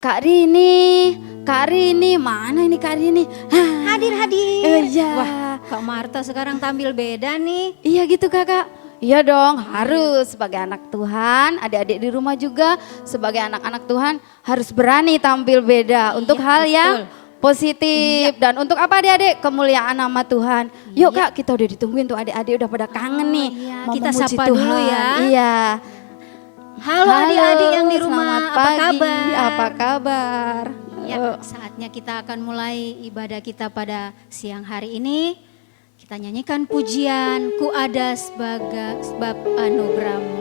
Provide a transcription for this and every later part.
Kak Rini, mana ini Kak Rini? Hadir. Iya. Wah, Kak Marta sekarang tampil beda nih. Iya gitu Kakak. Iya dong, harus sebagai anak Tuhan, adik-adik di rumah juga sebagai anak-anak Tuhan harus berani tampil beda untuk Iya, hal yang betul. positif dan untuk apa adik-adik? Kemuliaan nama Tuhan. Yuk Iya. Kak, kita udah ditungguin tuh adik-adik udah pada kangen nih. Iya, Mau kita memuji sapa Tuhan. dulu ya. Iya. Halo adik-adik yang di rumah, selamat apa pagi. kabar? Apa kabar? Ya, saatnya kita akan mulai ibadah kita pada siang hari ini. Kita nyanyikan pujian, ku ada sebab anugerahmu.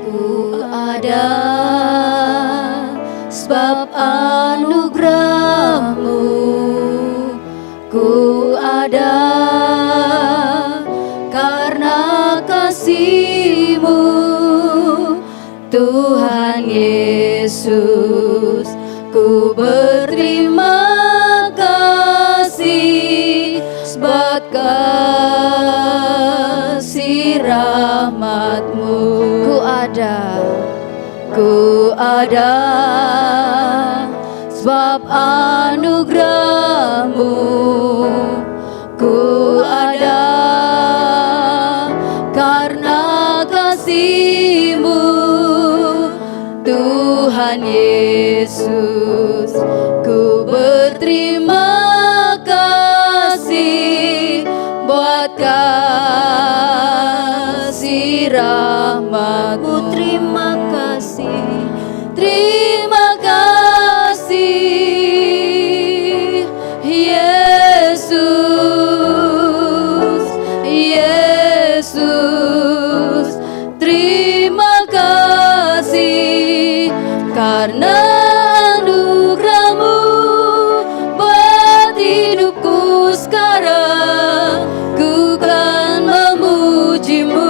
Ku ada sebab anugerahmu, ku ada karena kasih-Mu, Tuhan Yesus. Ku berterima kasih sebab kasih rahmat-Mu. Ku ada sebab anugerahmu, ku ada karena kasih-Mu, Tuhan Yesus. Ku berterima kasih buat kasih rahmat-Mu. Terima kasih Yesus, Yesus. Terima kasih karena anugerah-Mu buat hidupku sekarang. Ku kan memuji-Mu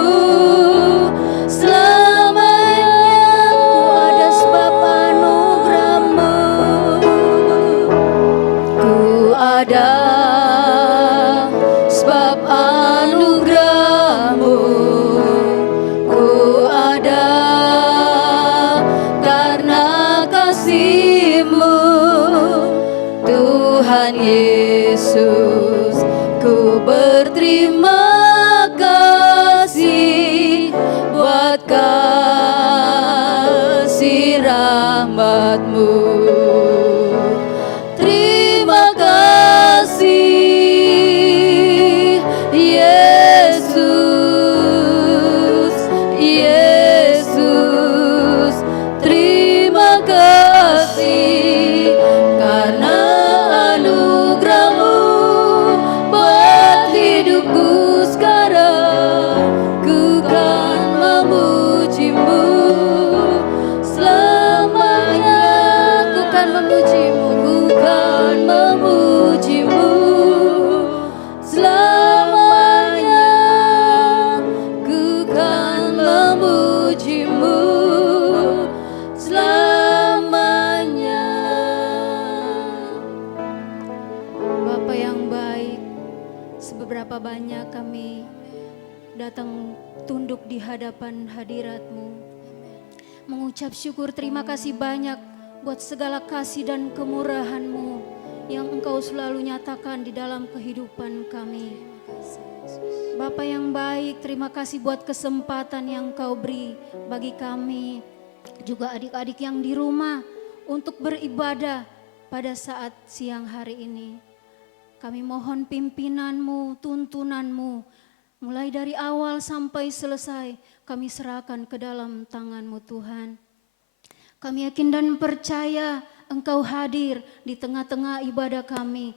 Yesus. Ku berterima kasih buat kasih rahmat-Mu. Terima kasih Yesus, Yesus. Terima kasih karena banyak kami datang tunduk di hadapan hadirat-Mu, mengucap syukur terima kasih banyak buat segala kasih dan kemurahan-Mu yang Engkau selalu nyatakan di dalam kehidupan kami. Bapa yang baik, terima kasih buat kesempatan yang Engkau beri bagi kami, juga adik-adik yang di rumah untuk beribadah pada saat siang hari ini. Kami mohon pimpinan-Mu, tuntunan-Mu, mulai dari awal sampai selesai kami serahkan ke dalam tangan-Mu Tuhan. Kami yakin dan percaya Engkau hadir di tengah-tengah ibadah kami,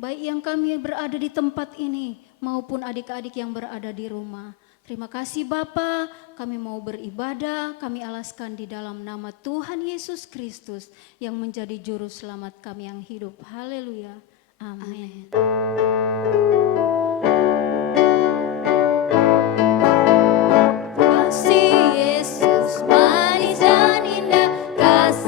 baik yang kami berada di tempat ini maupun adik-adik yang berada di rumah. Terima kasih Bapa, kami mau beribadah, kami alaskan di dalam nama Tuhan Yesus Kristus yang menjadi juru selamat kami yang hidup. Haleluya. Amin. Kasih Yesus manis dan indah, kasih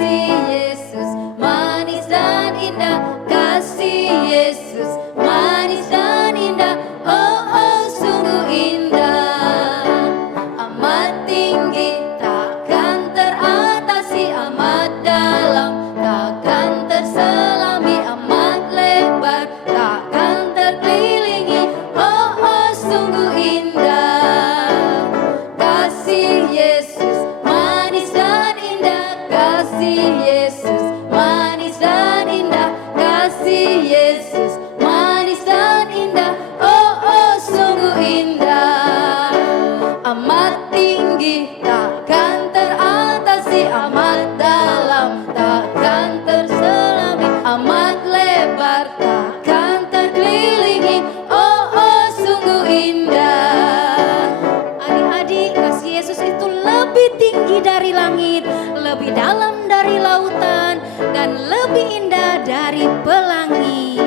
langit, lebih dalam dari lautan, dan lebih indah dari pelangi.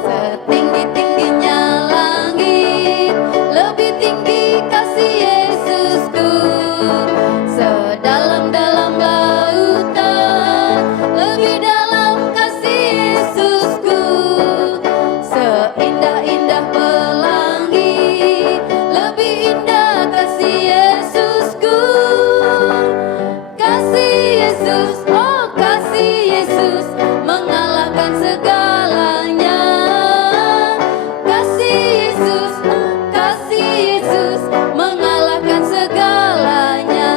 Setinggi-tingginya langit, lebih tinggi kasih Yesusku. Sedalam-dalam lautan, lebih dalam kasih Yesusku. Seindah-indah pelangi, lebih indah kasih Yesusku. Kasih Yesus, oh kasih Yesus, mengalahkan segalanya. Kasih Yesus, oh kasih Yesus, mengalahkan segalanya.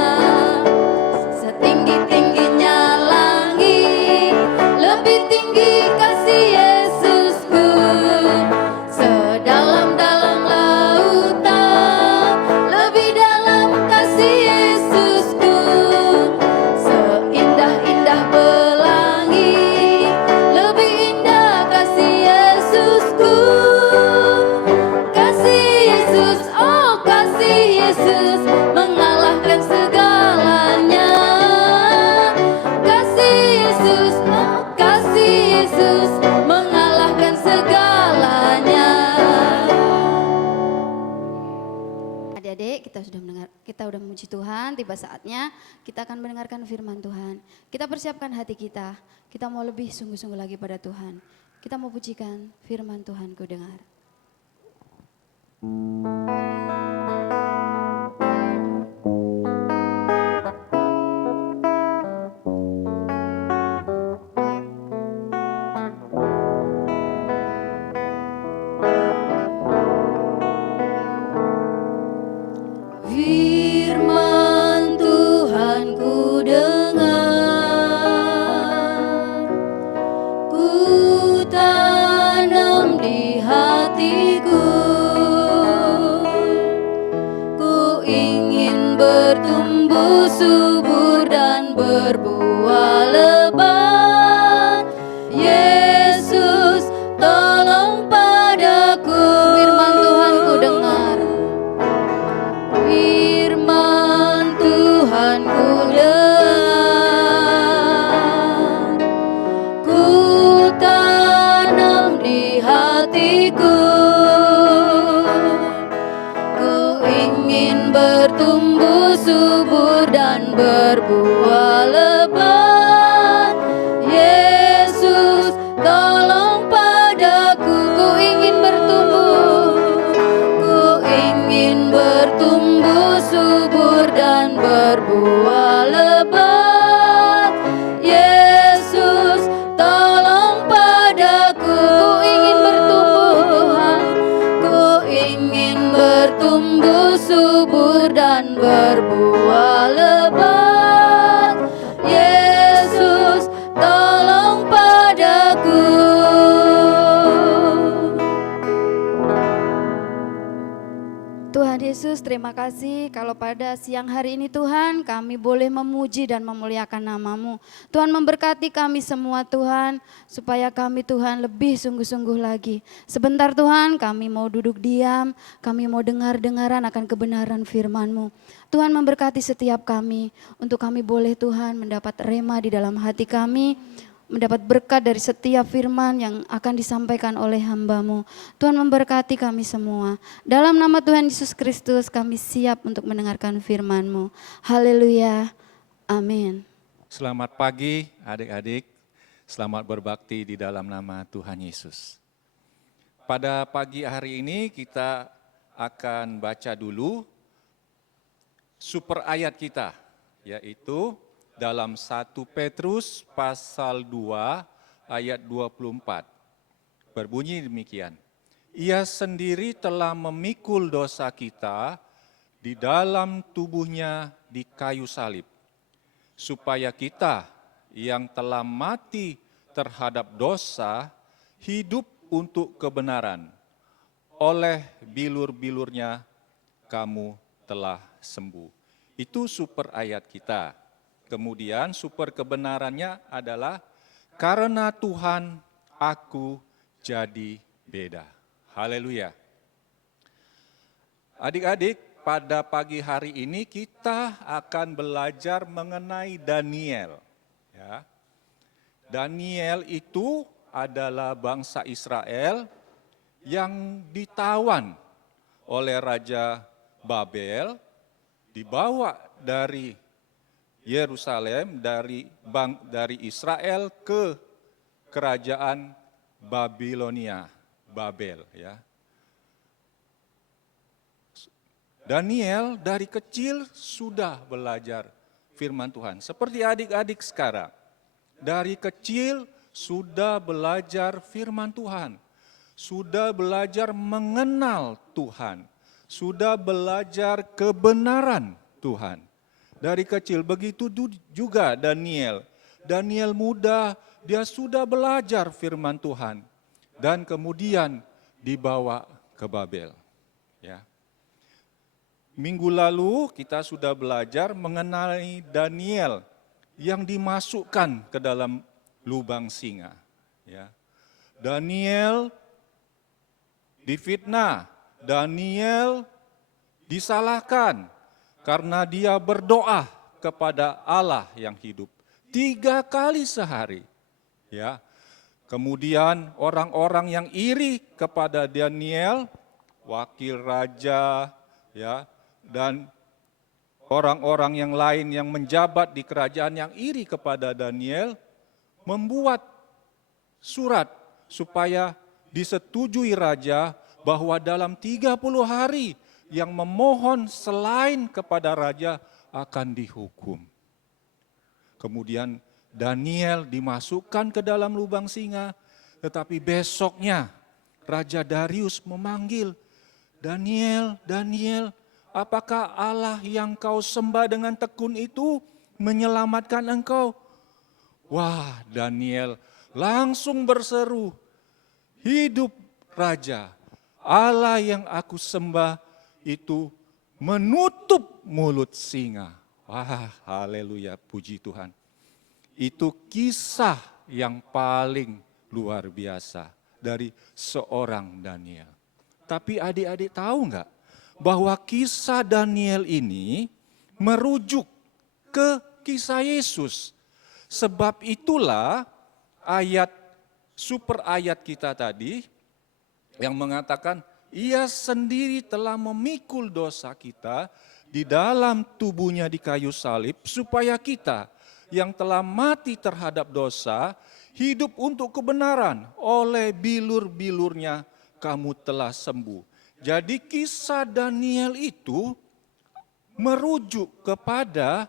Setinggi-tingginya langit, lebih tinggi kasih Yesusku. Sedalam-dalam lautan, lebih dalam kasih Yesusku. Seindah-indah pelangi, lebih indah kasih Yesusku. Kasih Yesus, oh kasih Yesus, mengalahkan segalanya. Kasih Yesus, oh kasih Yesus, mengalahkan segalanya. Adik-adik, kita sudah memuji Tuhan, tiba saatnya kita akan mendengarkan firman Tuhan. Kita persiapkan hati kita mau lebih sungguh-sungguh lagi pada Tuhan. Kita mau pujikan firman Tuhan, ku dengar. Firman Tuhan ku dengar, ku tanam di hatiku. Ku ingin bertumbuh subur dan berbuah lebat. Yesus, tolong padaku. Firman Tuhan ku dengar. Firman Tuhan ku dengar, ku tanam di hatiku. Ku ingin bertumbuh subur dan berbuah lebat. Yesus, tolong padaku. Ku ingin bertumbuh, ku ingin bertumbuh subur dan berbuah lebat. Yesus, tolong padaku. Ku ingin bertumbuh, ku ingin bertumbuh subur dan berbuah lebat. Yesus, tolong padaku. Tuhan Yesus, terima kasih kalau pada siang hari ini Tuhan kami boleh memuji dan memuliakan nama-Mu. Tuhan memberkati kami semua Tuhan, supaya kami Tuhan lebih sungguh-sungguh lagi. Sebentar Tuhan kami mau duduk diam, kami mau dengar-dengaran akan kebenaran firman-Mu. Tuhan memberkati setiap kami, untuk kami boleh Tuhan mendapat rema di dalam hati kami, mendapat berkat dari setiap firman yang akan disampaikan oleh hamba-Mu. Tuhan memberkati kami semua. Dalam nama Tuhan Yesus Kristus kami siap untuk mendengarkan firman-Mu. Haleluya. Amin. Selamat pagi adik-adik, selamat berbakti di dalam nama Tuhan Yesus. Pada pagi hari ini kita akan baca dulu super ayat kita, yaitu dalam 1 Petrus pasal 2 ayat 24. Berbunyi demikian. Ia sendiri telah memikul dosa kita di dalam tubuhnya di kayu salib, supaya kita yang telah mati terhadap dosa hidup untuk kebenaran. Oleh bilur-bilurnya kamu telah sembuh. Itu super ayat kita. Kemudian super kebenarannya adalah karena Tuhan aku jadi beda. Haleluya. Adik-adik, pada pagi hari ini kita akan belajar mengenai Daniel. Ya. Daniel itu adalah bangsa Israel yang ditawan oleh Raja Babel, dibawa dari Yerusalem, dari Israel ke kerajaan Babilonia, Babel. Ya. Daniel dari kecil sudah belajar firman Tuhan. Seperti adik-adik sekarang, dari kecil sudah belajar firman Tuhan. Sudah belajar mengenal Tuhan. Sudah belajar kebenaran Tuhan. Dari kecil, begitu juga Daniel. Daniel muda, dia sudah belajar firman Tuhan. Dan kemudian dibawa ke Babel. Ya. Minggu lalu kita sudah belajar mengenai Daniel yang dimasukkan ke dalam lubang singa. Ya. Daniel difitnah, Daniel disalahkan karena dia berdoa kepada Allah yang hidup 3 kali sehari. Ya. Kemudian orang-orang yang iri kepada Daniel, wakil raja, ya, dan orang-orang yang lain yang menjabat di kerajaan yang iri kepada Daniel, membuat surat supaya disetujui raja bahwa dalam 30 hari yang memohon selain kepada raja akan dihukum. Kemudian Daniel dimasukkan ke dalam lubang singa, tetapi besoknya Raja Darius memanggil, Daniel, Daniel, apakah Allah yang kau sembah dengan tekun itu menyelamatkan engkau? Wah, Daniel langsung berseru, hidup Raja, Allah yang aku sembah itu menutup mulut singa. Wah, haleluya, puji Tuhan. Itu kisah yang paling luar biasa dari seorang Daniel. Tapi adik-adik tahu enggak bahwa kisah Daniel ini merujuk ke kisah Yesus. Sebab itulah super ayat kita tadi yang mengatakan ia sendiri telah memikul dosa kita di dalam tubuhnya di kayu salib supaya kita yang telah mati terhadap dosa hidup untuk kebenaran, oleh bilur-bilurnya kamu telah sembuh. Jadi kisah Daniel itu merujuk kepada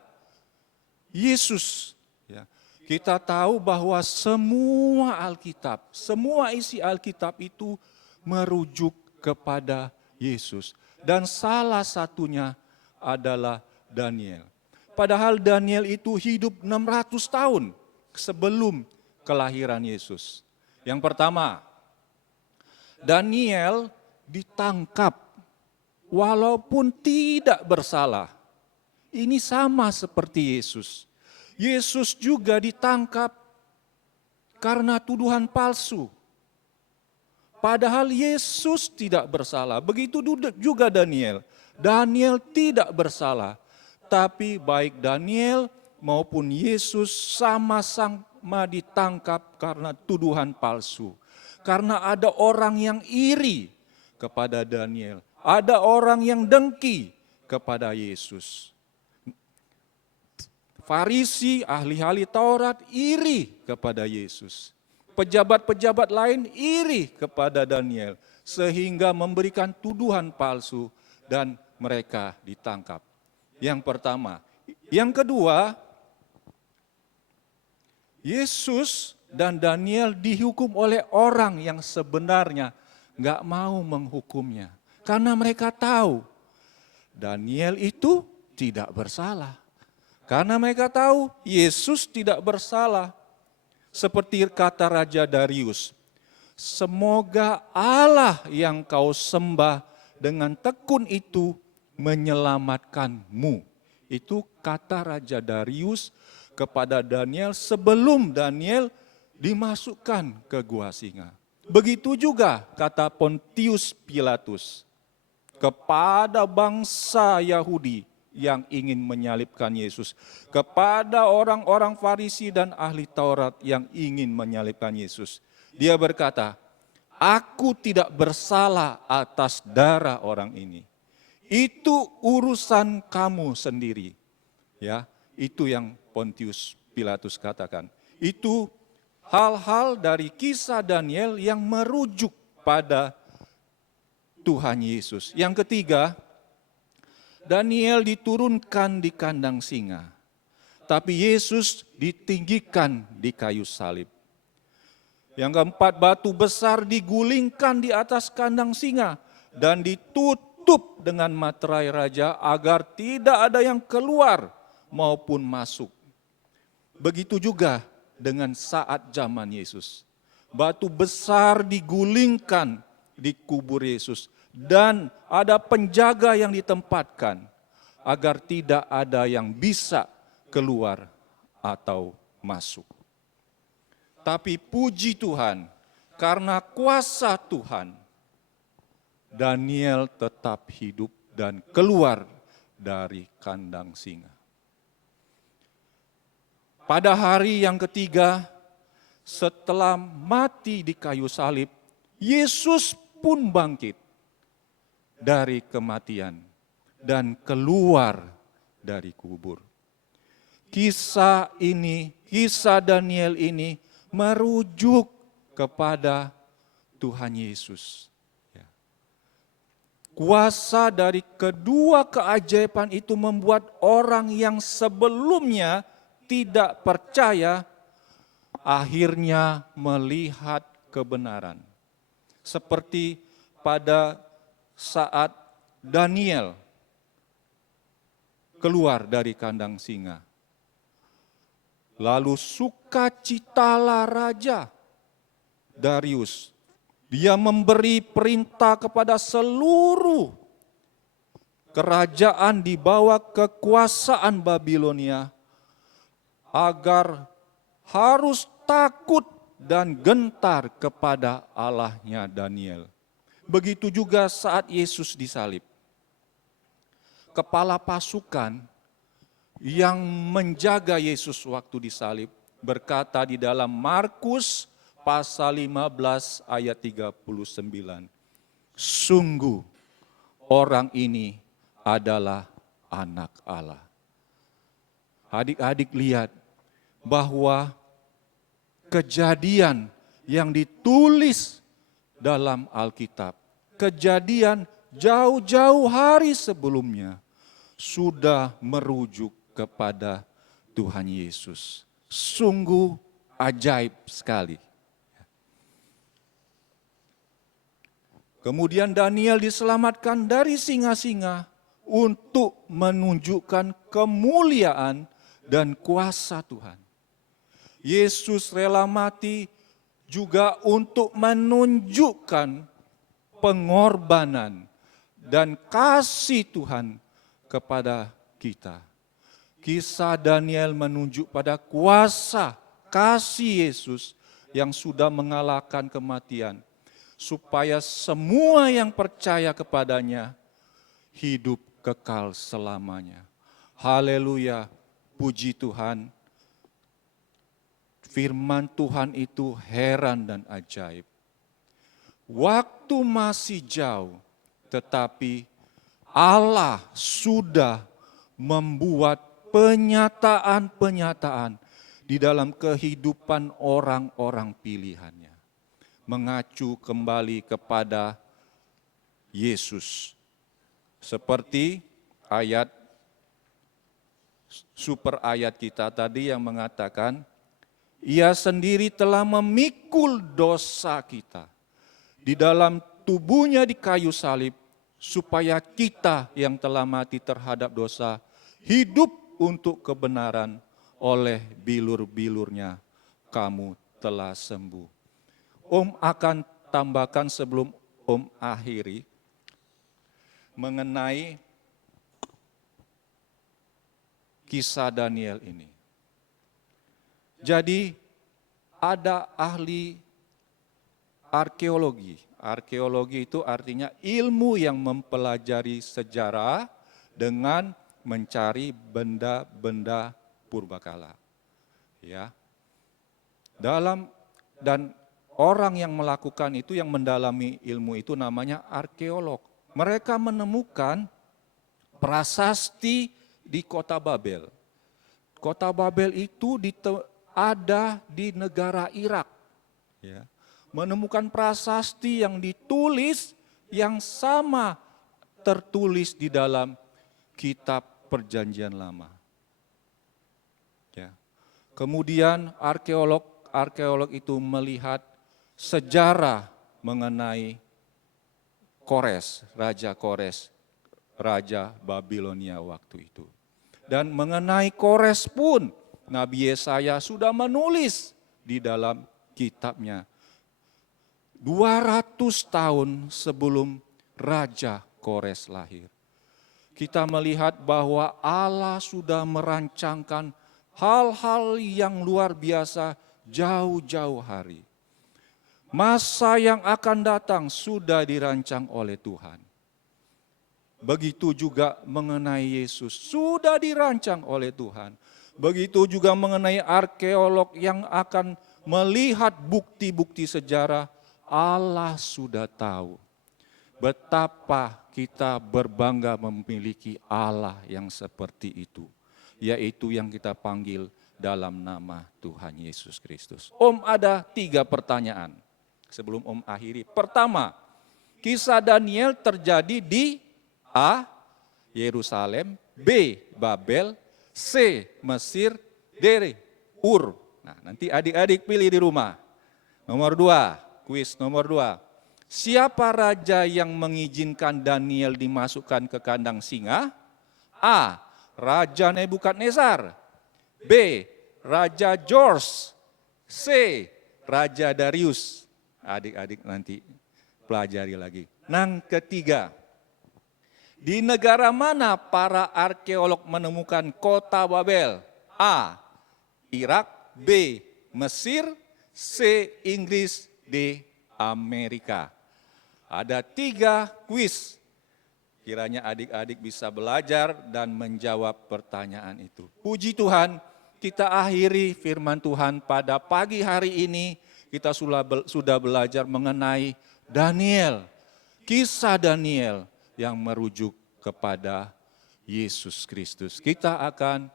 Yesus. Ya. Kita tahu bahwa semua Alkitab, semua isi Alkitab itu merujuk kepada Yesus. Dan salah satunya adalah Daniel. Padahal Daniel itu hidup 600 tahun sebelum kelahiran Yesus. Yang pertama, Daniel ditangkap walaupun tidak bersalah. Ini sama seperti Yesus. Yesus juga ditangkap karena tuduhan palsu. Padahal Yesus tidak bersalah. Begitu juga Daniel. Daniel tidak bersalah. Tapi baik Daniel maupun Yesus sama-sama ditangkap karena tuduhan palsu. Karena ada orang yang iri kepada Daniel. Ada orang yang dengki kepada Yesus. Farisi, ahli-ahli Taurat iri kepada Yesus. Pejabat-pejabat lain iri kepada Daniel. Sehingga memberikan tuduhan palsu dan mereka ditangkap. Yang pertama. Yang kedua, Yesus dan Daniel dihukum oleh orang yang sebenarnya nggak mau menghukumnya. Karena mereka tahu Daniel itu tidak bersalah. Karena mereka tahu Yesus tidak bersalah. Seperti kata Raja Darius, semoga Allah yang kau sembah dengan tekun itu menyelamatkanmu. Itu kata Raja Darius kepada Daniel sebelum Daniel dimasukkan ke gua singa. Begitu juga kata Pontius Pilatus kepada bangsa Yahudi yang ingin menyalibkan Yesus, kepada orang-orang Farisi dan ahli Taurat yang ingin menyalibkan Yesus. Dia berkata, aku tidak bersalah atas darah orang ini. Itu urusan kamu sendiri. Ya, itu yang Pontius Pilatus katakan. Itu hal-hal dari kisah Daniel yang merujuk pada Tuhan Yesus. Yang ketiga, Daniel diturunkan di kandang singa, tapi Yesus ditinggikan di kayu salib. Yang keempat, batu besar digulingkan di atas kandang singa dan ditutup dengan materai raja agar tidak ada yang keluar maupun masuk. Begitu juga dengan saat zaman Yesus. Batu besar digulingkan di kubur Yesus dan ada penjaga yang ditempatkan agar tidak ada yang bisa keluar atau masuk. Tapi puji Tuhan, karena kuasa Tuhan, Daniel tetap hidup dan keluar dari kandang singa. Pada hari yang ketiga, setelah mati di kayu salib, Yesus pun bangkit dari kematian dan keluar dari kubur. Kisah ini, kisah Daniel ini merujuk kepada Tuhan Yesus. Kuasa dari kedua keajaiban itu membuat orang yang sebelumnya tidak percaya akhirnya melihat kebenaran. Seperti pada saat Daniel keluar dari kandang singa. Lalu sukacitalah Raja Darius. Dia memberi perintah kepada seluruh kerajaan di bawah kekuasaan Babilonia agar harus takut dan gentar kepada Allahnya Daniel. Begitu juga saat Yesus disalib. Kepala pasukan yang menjaga Yesus waktu disalib berkata di dalam Markus pasal 15 ayat 39. Sungguh orang ini adalah anak Allah. Adik-adik lihat bahwa kejadian yang ditulis dalam Alkitab, kejadian jauh-jauh hari sebelumnya sudah merujuk kepada Tuhan Yesus. Sungguh ajaib sekali. Kemudian Daniel diselamatkan dari singa-singa untuk menunjukkan kemuliaan dan kuasa Tuhan. Yesus rela mati juga untuk menunjukkan pengorbanan dan kasih Tuhan kepada kita. Kisah Daniel menunjuk pada kuasa kasih Yesus yang sudah mengalahkan kematian, supaya semua yang percaya kepadanya hidup kekal selamanya. Haleluya, puji Tuhan. Firman Tuhan itu heran dan ajaib. Waktu masih jauh, tetapi Allah sudah membuat penyataan-penyataan di dalam kehidupan orang-orang pilihannya. Mengacu kembali kepada Yesus. Seperti ayat, super ayat kita tadi yang mengatakan, Ia sendiri telah memikul dosa kita di dalam tubuhnya di kayu salib, supaya kita yang telah mati terhadap dosa hidup untuk kebenaran. Oleh bilur-bilurnya kamu telah sembuh. Om akan tambahkan sebelum Om akhiri mengenai kisah Daniel ini. Jadi ada ahli arkeologi, Arkeologi itu artinya ilmu yang mempelajari sejarah dengan mencari benda-benda purbakala. Ya. Dan orang yang melakukan itu, yang mendalami ilmu itu namanya arkeolog. Mereka menemukan prasasti di kota Babel. Kota Babel itu ada di negara Irak. Ya. Menemukan prasasti yang ditulis yang sama tertulis di dalam kitab Perjanjian Lama. Ya. Kemudian arkeolog itu melihat sejarah mengenai Kores, Raja Babilonia waktu itu. Dan mengenai Kores pun Nabi Yesaya sudah menulis di dalam kitabnya. 200 tahun sebelum Raja Kores lahir. Kita melihat bahwa Allah sudah merancangkan hal-hal yang luar biasa jauh-jauh hari. Masa yang akan datang sudah dirancang oleh Tuhan. Begitu juga mengenai Yesus, sudah dirancang oleh Tuhan. Begitu juga mengenai arkeolog yang akan melihat bukti-bukti sejarah, Allah sudah tahu betapa kita berbangga memiliki Allah yang seperti itu. Yaitu yang kita panggil dalam nama Tuhan Yesus Kristus. Om, ada 3 pertanyaan sebelum Om akhiri. Pertama, kisah Daniel terjadi di A. Yerusalem, B. Babel, C. Mesir, D. Ur. Nah, nanti adik-adik pilih di rumah. Nomor 2, kuis nomor 2. Siapa raja yang mengizinkan Daniel dimasukkan ke kandang singa? A. Raja Nebukadnezar. B. Raja George. C. Raja Darius. Adik-adik nanti pelajari lagi. Yang ketiga, di negara mana para arkeolog menemukan kota Babel? A. Irak. B. Mesir. C. Inggris. D. Amerika. Ada 3 kuis. Kiranya adik-adik bisa belajar dan menjawab pertanyaan itu. Puji Tuhan, kita akhiri firman Tuhan pada pagi hari ini. Kita sudah belajar mengenai Daniel. Kisah Daniel yang merujuk kepada Yesus Kristus. Kita akan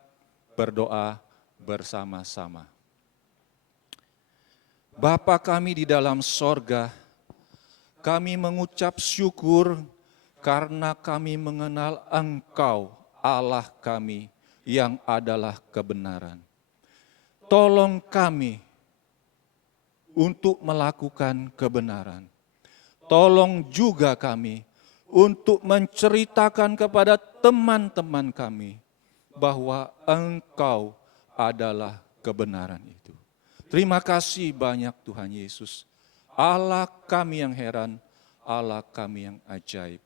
berdoa bersama-sama. Bapa kami di dalam sorga, kami mengucap syukur karena kami mengenal Engkau, Allah kami yang adalah kebenaran. Tolong kami untuk melakukan kebenaran. Tolong juga kami untuk menceritakan kepada teman-teman kami bahwa Engkau adalah kebenaran itu. Terima kasih banyak Tuhan Yesus. Allah kami yang heran, Allah kami yang ajaib.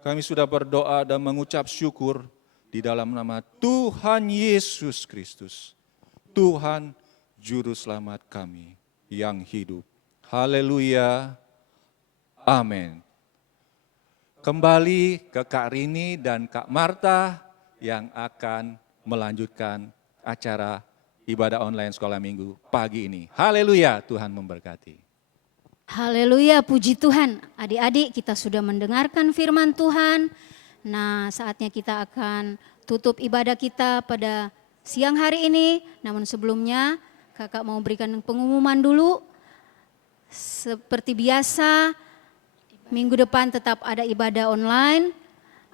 Kami sudah berdoa dan mengucap syukur di dalam nama Tuhan Yesus Kristus. Tuhan Juru Selamat kami yang hidup. Haleluya. Amin. Kembali ke Kak Rini dan Kak Marta yang akan melanjutkan acara ibadah online sekolah minggu pagi ini. Haleluya, Tuhan memberkati. Haleluya, puji Tuhan. Adik-adik, kita sudah mendengarkan firman Tuhan. Nah, saatnya kita akan tutup ibadah kita pada siang hari ini. Namun sebelumnya, kakak mau berikan pengumuman dulu. Seperti biasa, minggu depan tetap ada ibadah online.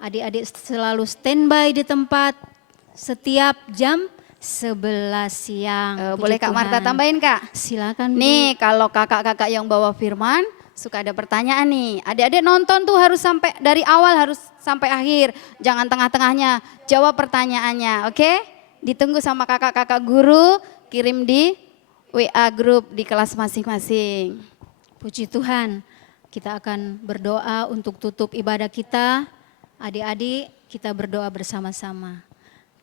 Adik-adik selalu standby di tempat setiap jam 11 siang. Boleh Kak Marta tambahin Kak? Silakan Bu. Nih kalau kakak-kakak yang bawa firman suka ada pertanyaan nih. Adik-adik nonton tuh harus sampai dari awal, harus sampai akhir. Jangan tengah-tengahnya, jawab pertanyaannya, oke? Ditunggu sama kakak-kakak guru, kirim di WA grup di kelas masing-masing. Puji Tuhan, kita akan berdoa untuk tutup ibadah kita. Adik-adik, kita berdoa bersama-sama.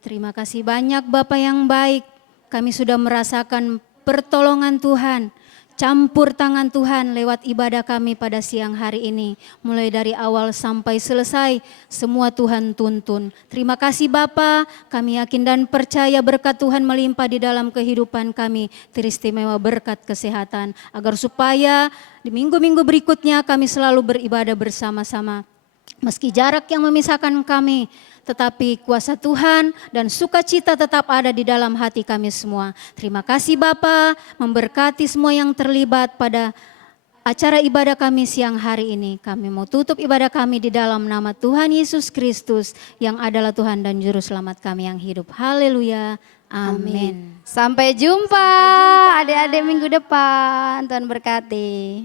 Terima kasih banyak Bapak yang baik, kami sudah merasakan pertolongan Tuhan. campur tangan Tuhan lewat ibadah kami pada siang hari ini. Mulai dari awal sampai selesai, semua Tuhan tuntun. Terima kasih Bapa, kami yakin dan percaya berkat Tuhan melimpah di dalam kehidupan kami. Teristimewa berkat kesehatan, agar supaya di minggu-minggu berikutnya kami selalu beribadah bersama-sama. Meski jarak yang memisahkan kami, tetapi kuasa Tuhan dan sukacita tetap ada di dalam hati kami semua. Terima kasih Bapa, memberkati semua yang terlibat pada acara ibadah kami siang hari ini. Kami mau tutup ibadah kami di dalam nama Tuhan Yesus Kristus yang adalah Tuhan dan Juru Selamat kami yang hidup. Haleluya. Amin. Sampai jumpa adik-adik minggu depan. Tuhan berkati.